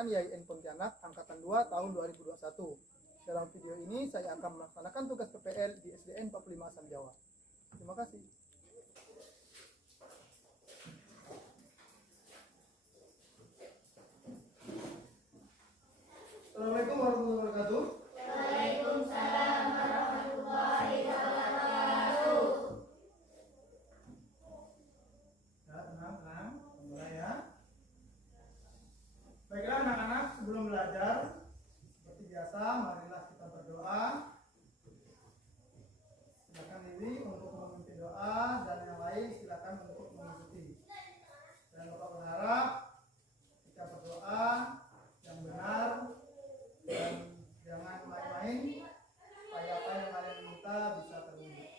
Pendidikan YIN Pontianak Angkatan 2 tahun 2021. Dalam video ini saya akan melaksanakan tugas PPL di SDN 45 Asam Jawa. Terima kasih. Assalamualaikum warahmatullahi wabarakatuh. Waalaikumsalam warahmatullahi wabarakatuh. Ya, tenang, mulai ya. Baiklah anak-anak, sebelum belajar, seperti biasa, marilah kita berdoa. Silakan Dewi untuk memimpin doa dan yang lain silakan untuk mengikuti. Dan Bapak berharap kita berdoa yang benar dan jangan main-main supaya apa yang kalian minta bisa terwujud.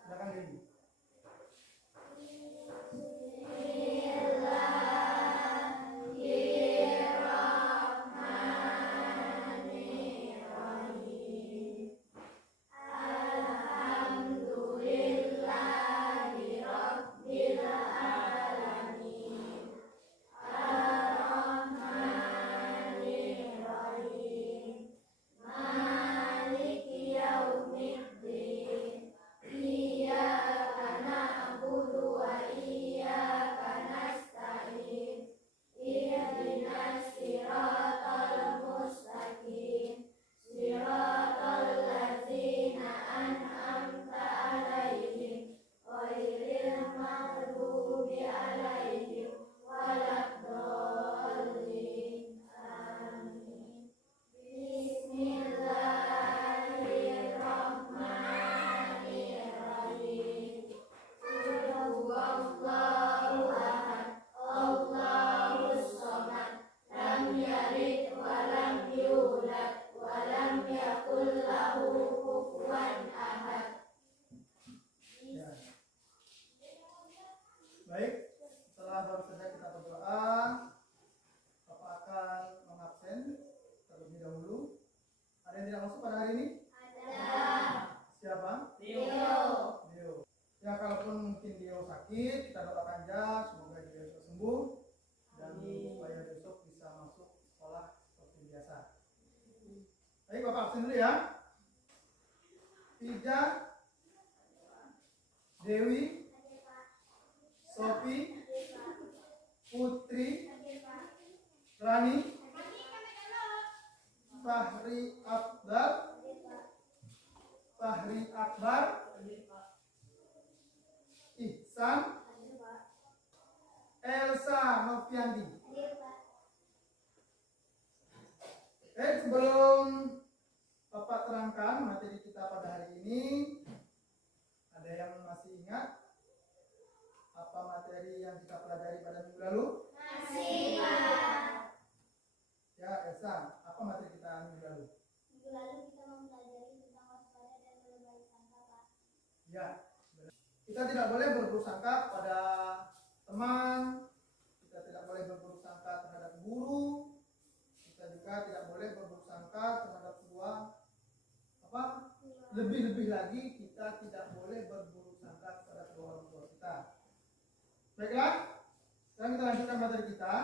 Silakan Dewi. Baik, setelah baru saja kita berdoa, Bapak akan mengabsen terlebih dahulu. Ada yang tidak masuk pada hari ini? Ada. Siapa? Leo. Ya, kalaupun mungkin dia sakit, kita doakan aja semoga dia bisa sembuh dan supaya besok bisa masuk sekolah seperti biasa. Baik, Bapak absen dulu ya. Ija, Dewi, Sofi, Putri, Rani, Fahri Akbar, Ihsan, Elsa Novianti. Sebelum Bapak terangkan materi kita pada hari ini, ada yang masih ingat apa materi yang kita pelajari pada minggu lalu? Masih, Pak. Ya, Elsa, apa materi kita minggu lalu? Minggu lalu kita mempelajari tentang waspada dan berbaik sangka, Pak. Ya, kita tidak boleh berburuk sangka pada teman, kita tidak boleh berburuk sangka terhadap guru, kita juga tidak boleh berburuk sangka terhadap sebuah lebih-lebih lagi kita tidak boleh berburuk sangka terhadap orang tua kita. Baiklah, sekarang kita lanjutkan materi kita.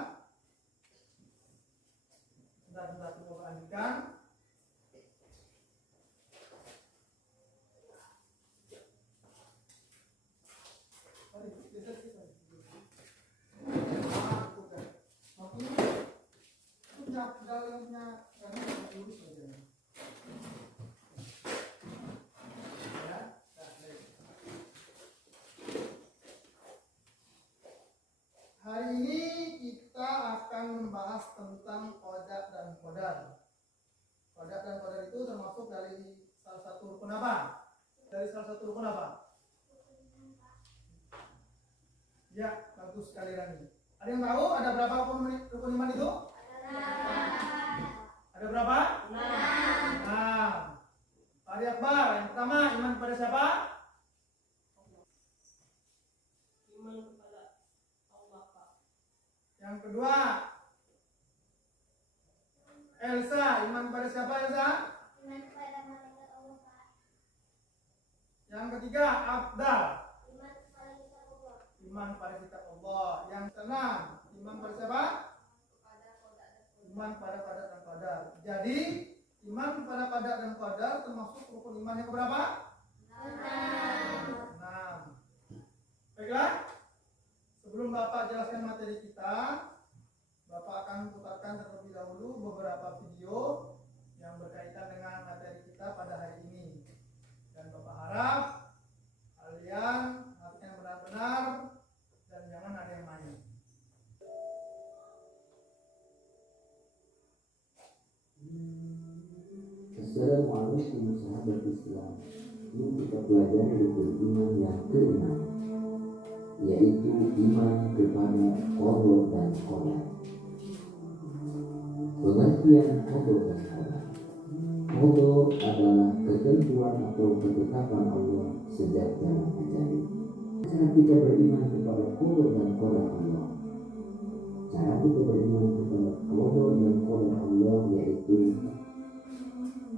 Bentar, tunggu lanjutkan. Hari ini kita akan membahas tentang qada dan qadar. Qada dan qadar itu termasuk dari salah satu rukun apa? Ya, bagus sekali Rani. Ada yang tahu ada berapa rukun iman itu? Ada berapa? 6. Fahri Akbar, yang pertama iman kepada siapa? Iman kepada Allah, Pak. Yang kedua, Elsa, iman kepada siapa Elsa? Iman kepada malaikat Allah, Pak. Yang ketiga, Abdal, Iman kepada kitab Allah. iman pada kitab Allah. Yang keenam, iman pada siapa? Kepada qada dan qadar. Iman iman kepada qadar dan qadar. Jadi iman kepada qadar dan qadar termasuk rukun iman yang berapa? 6. Baiklah, sebelum Bapak jelaskan materi kita, Bapak akan putarkan terlebih dahulu beberapa video yang berkaitan dengan materi kita pada hari ini. Dan Bapak harap kalian artinya benar-benar dan jangan ada yang main. Assalamualaikum sahabat Islam. Ini kita belajar rukun iman yang ke-6, yaitu iman kepada qada dan qadar. Pengertian qada dan qadar. Qada adalah ketentuan atau ketetapan Allah sejak zaman ajali. Cara kita beriman kepada qada dan qadar Allah. Cara kita beriman kepada qada dan qadar Allah yaitu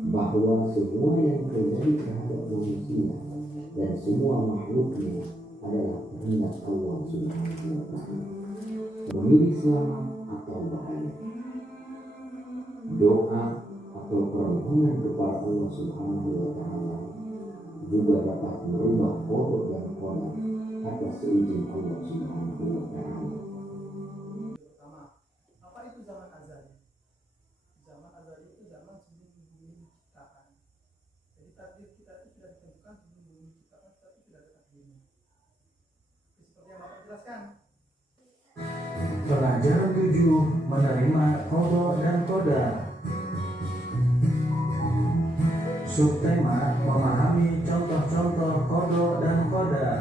bahwa semua yang terjadi terhadap manusia dan semua makhluknya adalah kehendak Allah Subhanahu wa Ta'ala, memilih selamat atau bahaya. Doa atau permohonan kepada Allah Subhanahu wa Ta'ala juga dapat merubah qada dan qadar atas seizin Allah Subhanahu wa Ta'ala. Pertama, apa itu zaman azali? Zaman azali itu zaman sebelum bumi diciptakan. Jadi takdir kita itu tidak ditentukan sebelum bumi diciptakan, tapi tidak ada takdirnya. Seperti yang Bapak jelaskan. Pelajaran 7, menerima qada dan qadar. Subtema memahami contoh-contoh qada dan qadar.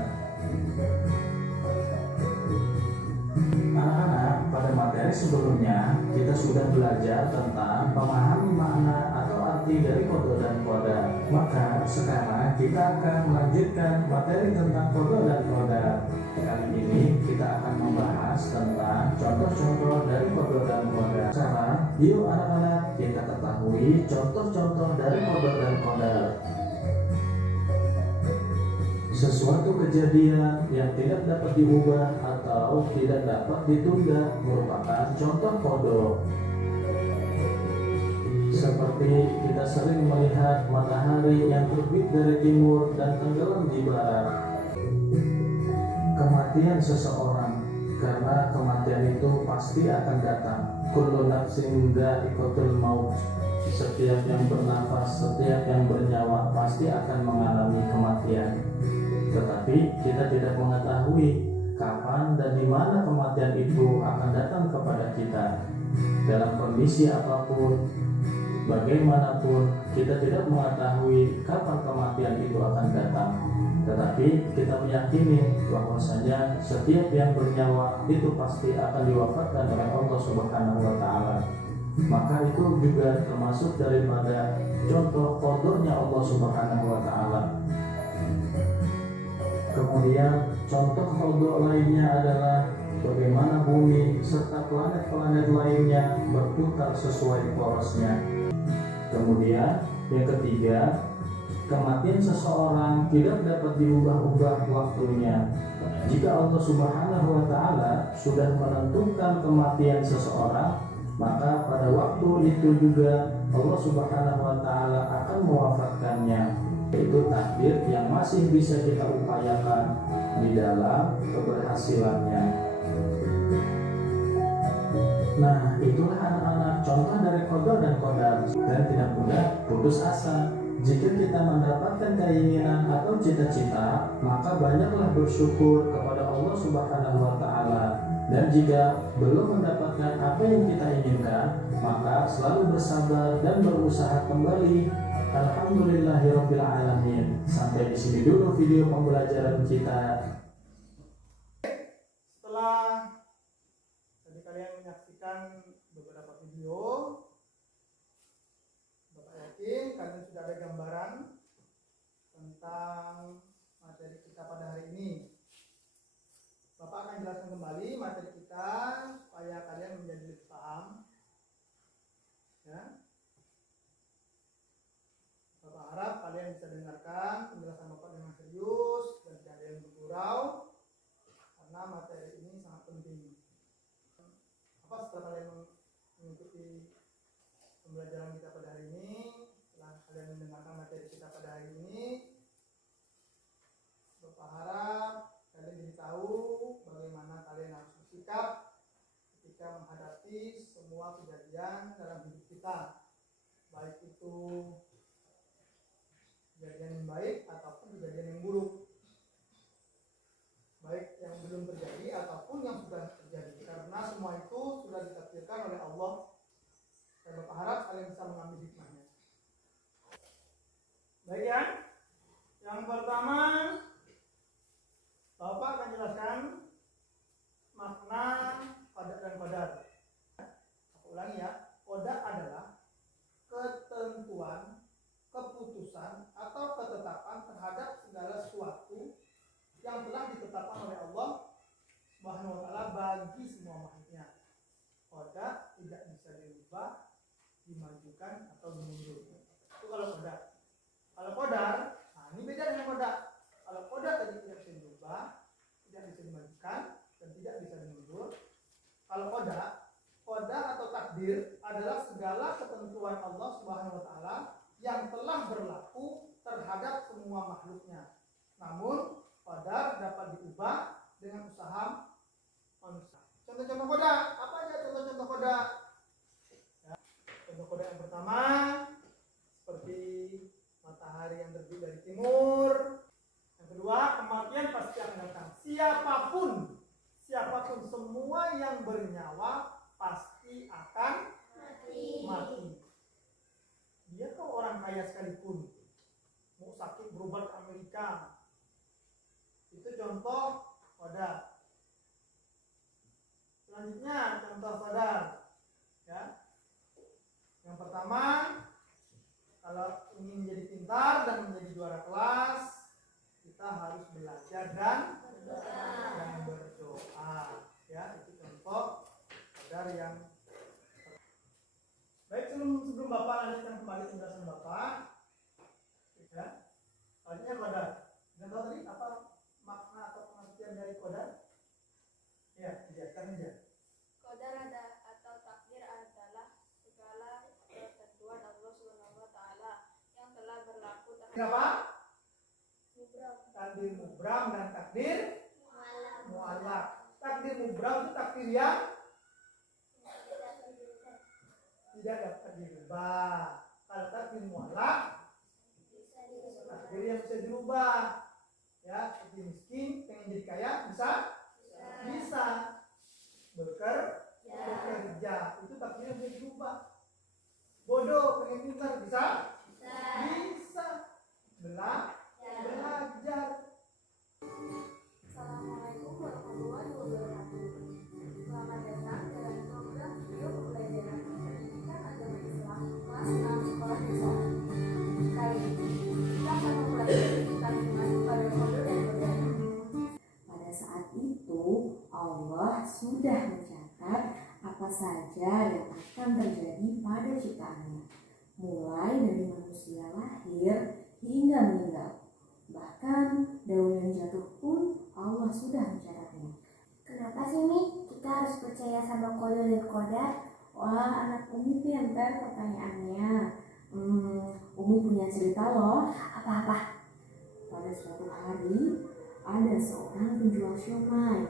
Anak-anak, pada materi sebelumnya kita sudah belajar tentang memahami makna atau arti dari qada dan qadar. Maka sekarang kita akan melanjutkan materi tentang qada dan qadar. Kali ini kita akan membahas tentang contoh-contoh dari qada dan qadar. Sekarang, yuk anak-anak kita ketahui contoh-contoh dari qada dan qadar. Sesuatu kejadian yang tidak dapat diubah atau tidak dapat ditunda merupakan contoh qada. Seperti kita sering melihat matahari yang terbit dari timur dan tenggelam di barat. Kematian seseorang, karena kematian itu pasti akan datang. Kullu nafsin dha'iqatul maut. Setiap yang bernafas, setiap yang bernyawa pasti akan mengalami kematian. Tetapi kita tidak mengetahui kapan dan di mana kematian itu akan datang kepada kita. Dalam kondisi apapun, bagaimanapun, kita tidak mengetahui kapan kematian itu akan datang. Tetapi kita meyakini bahwasanya setiap yang bernyawa itu pasti akan diwafatkan oleh Allah Subhanahu wa Ta'ala. Maka itu juga termasuk daripada contoh qadanya Allah Subhanahu wa Ta'ala. Kemudian contoh qada lainnya adalah bagaimana bumi serta planet-planet lainnya berputar sesuai porosnya. Kemudian yang ketiga, kematian seseorang tidak dapat diubah-ubah waktunya. Jika Allah Subhanahu wa Ta'ala sudah menentukan kematian seseorang, maka pada waktu itu juga Allah Subhanahu wa Ta'ala akan mewafatkannya. Itu takdir yang masih bisa kita upayakan di dalam keberhasilannya. Nah, itulah anak-anak contoh dari qada dan qadar. Dan tidak mudah putus asa. Jika kita mendapatkan keinginan atau cita-cita, maka banyaklah bersyukur kepada Allah Subhanahu wa Ta'ala. Dan jika belum mendapatkan apa yang kita inginkan, maka selalu bersabar dan berusaha kembali. Alhamdulillahirabbil alamin. Sampai di sini dulu video pembelajaran kita. Setelah tadi kalian menyaksikan beberapa video, Bapak yakin kalian sudah ada gambaran tentang materi kita pada hari ini. Bapak akan jelaskan kembali materi kita supaya kalian menjadi lebih paham. Ya. Bapak harap kalian bisa dengarkan penjelasan Bapak dengan serius dan tidak ada yang bergurau, karena materi ini sangat penting. Apa setelah kalian mengikuti pembelajaran kita pada hari ini. Setelah kalian mendengarkan materi kita pada hari ini, Bapak harap kalian jadi tahu bagaimana kalian harus bersikap ketika menghadapi semua kejadian dalam hidup kita, baik itu kejadian yang baik ataupun kejadian yang buruk, baik yang belum terjadi ataupun yang sudah terjadi, karena semua itu sudah ditakdirkan oleh Allah. Dan Bapak harap kalian bisa mengambil hikmahnya. Baik ya, yang pertama Bapak akan jelaskan makna qada dan qadar. Aku ulangi ya, qada adalah ketentuan, keputusan atau ketetapan terhadap segala sesuatu yang telah ditetapkan oleh Allah Subhanahu wa taala bagi semua makhluknya. Qada tidak bisa dirubah, dimajukan atau dimundur. Itu kalau qada. Kalau qadar, nah ini beda dengan qada. Kalau qada tadi tidak bisa dirubah, tidak bisa dimajukan dan tidak bisa dimundur. Kalau qada atau takdir adalah segala ketentuan Allah Subhanahu wa taala yang telah berlaku terhadap semua makhluknya. Namun qadar dapat diubah dengan usaha manusia. Contoh-contoh qada, apa aja contoh-contoh qada? Ya, contoh qada yang pertama seperti matahari yang terbit dari timur. Yang kedua, kematian pasti akan datang. Siapapun semua yang bernyawa pasti akan mati. Dia kalau orang kaya sekalipun mau sakit berobat ke Amerika, itu contoh qada. Selanjutnya contoh qadar. Ya. Yang pertama, kalau ingin menjadi pintar dan menjadi juara kelas, kita harus belajar dan berdoa. Ya, itu contoh qadar yang baik. Sebelum Bapak lanjutkan kembali penjelasan Bapak, ya, selanjutnya qadar. Anda tahu tadi apa makna atau pengertian dari qadar? Ya, dijelaskan aja. Qadar atau takdir adalah segala ketentuan Allah Subhanahu wa taala yang telah berlaku Apa? Mubram. Takdir mubram dan takdir Mu'allaq. mu'allaq. Takdir mubram itu takdir yang tidak dapat dirubah. Kalau takdir mu'allaq, takdir yang bisa dirubah. Ya, seperti miskin pengen jadi kaya bisa. Bekerja itu takdir yang bisa dirubah. Bodoh pengen pintar bisa. Belajar. Assalamualaikum warahmatullahi wabarakatuh. Selamat datang dalam program video pembelajaran pendidikan agama Islam kelas 6 sekolah dasar. Kali ini kita akan mempelajari kalimat pada kode dan qadar. Pada saat itu Allah sudah mencatat apa saja yang akan terjadi pada ciptaannya, mulai dari manusia lahir hingga meninggal. Bahkan daun yang jatuh pun Allah sudah mencatatnya. Kenapa sih Mi kita harus percaya sama kode dan qadar? Wah, anak Umi pintar pertanyaannya. Umi punya cerita loh. Apa-apa? Pada suatu hari ada seorang penjual siomay.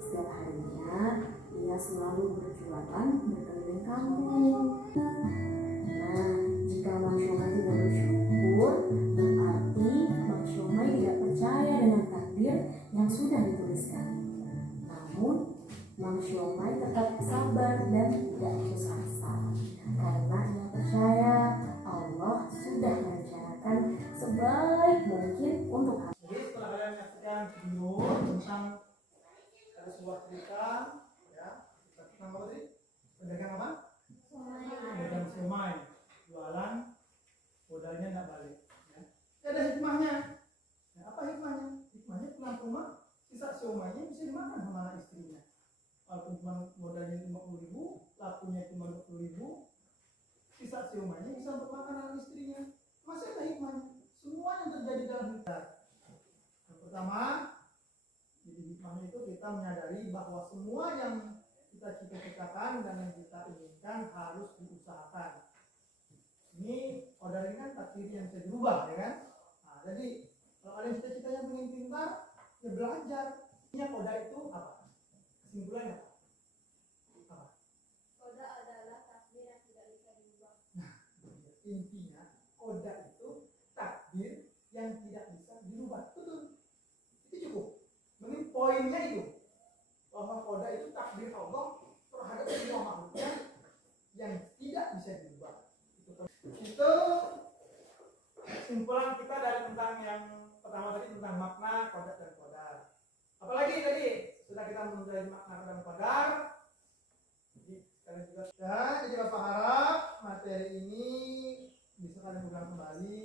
Setiap harinya ia selalu berjualan berkeliling kampung. Nah, jika Mang Siomay tidak bersyukur, berarti Mang Siomay tidak percaya dengan takdir yang sudah dituliskan. Namun, Mang Siomay tetap sabar dan tidak putus asa, karena ia percaya Allah sudah merencanakan sebaik mungkin untuk hal. Jadi setelah kalian menyaksikan video tentang ada sebuah cerita, ya, tentang apa tadi? Pedagang apa? Pedagang siomay, jualan, modalnya nggak balik. Ya. Ada hikmahnya. Ya, apa hikmahnya? Hikmahnya pulang ke rumah, sisa siomaynya bisa dimakan sama anak istrinya. Walaupun cuma modalnya 50.000, lakunya cuma 20.000, sisa siomaynya bisa untuk makan anak istrinya. Masih ada hikmahnya. Semua yang terjadi dalam hidup. Yang pertama, jadi hikmahnya itu kita menyadari bahwa semua yang kita cita-citakan dan yang kita inginkan harus diusahakan. Ini kodar ini kan takdir yang bisa dirubah, ya kan? Nah, jadi kalau kalian cita-citanya pengen pintar, ya belajar. Ini kodar itu apa? Kesimpulannya apa? Apa? Koda adalah takdir yang tidak bisa diubah. Intinya kodar itu takdir yang tidak bisa dirubah. Betul. Itu cukup. Mungkin poinnya itu bahwa kodar itu takdir Allah terhadap semua makhluknya yang tidak bisa dirubah. Itu kesimpulan kita dari tentang yang pertama tadi tentang makna kodar dan kodar. Apalagi tadi sudah kita mempelajari makna kodar dan kodar. Jadi kalian juga jadi Bapak harap materi ini bisa kalian ulang kembali.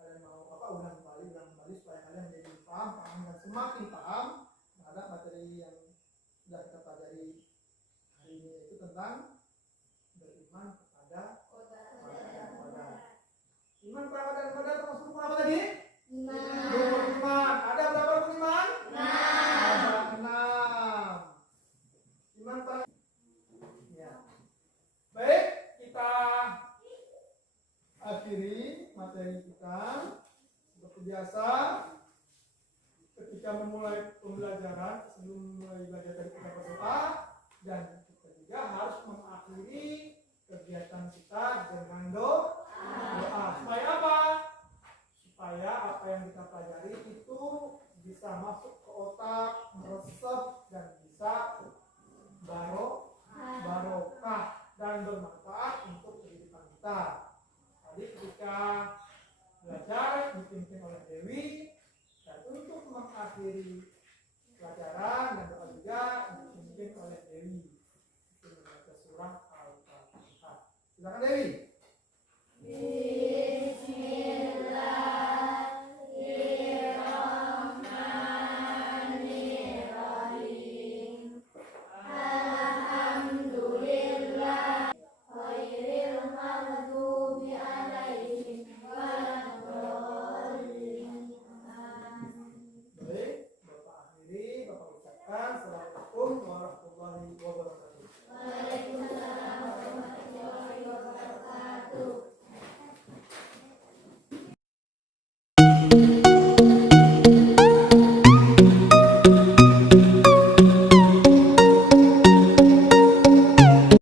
Kalian mau ulang kembali supaya kalian menjadi paham dan semakin paham terhadap materi yang sudah kita pelajari hari ini, yaitu tentang beriman kepada kodar. Iman kepada kodar dan kodar termasuk rukun apa tadi? Rukun iman. Ada berapa rukun iman? 6. Iman pada ya. Baik, kita akhiri materi kita. Seperti biasa, ketika memulai pembelajaran, sebelum mulai belajar tadi kita berdoa, dan kita juga harus mengakhiri kegiatan kita dengan doa. Supaya apa? Supaya apa yang kita pelajari itu bisa masuk ke otak, meresap, dan bisa barokah dan bermanfaat untuk kehidupan kita. Tadi ketika belajar dipimpin oleh Dewi, dan untuk mengakhiri pelajaran dan doa juga dipimpin oleh Dewi. Itu membaca surah Al-Fatihah. Silakan Dewi.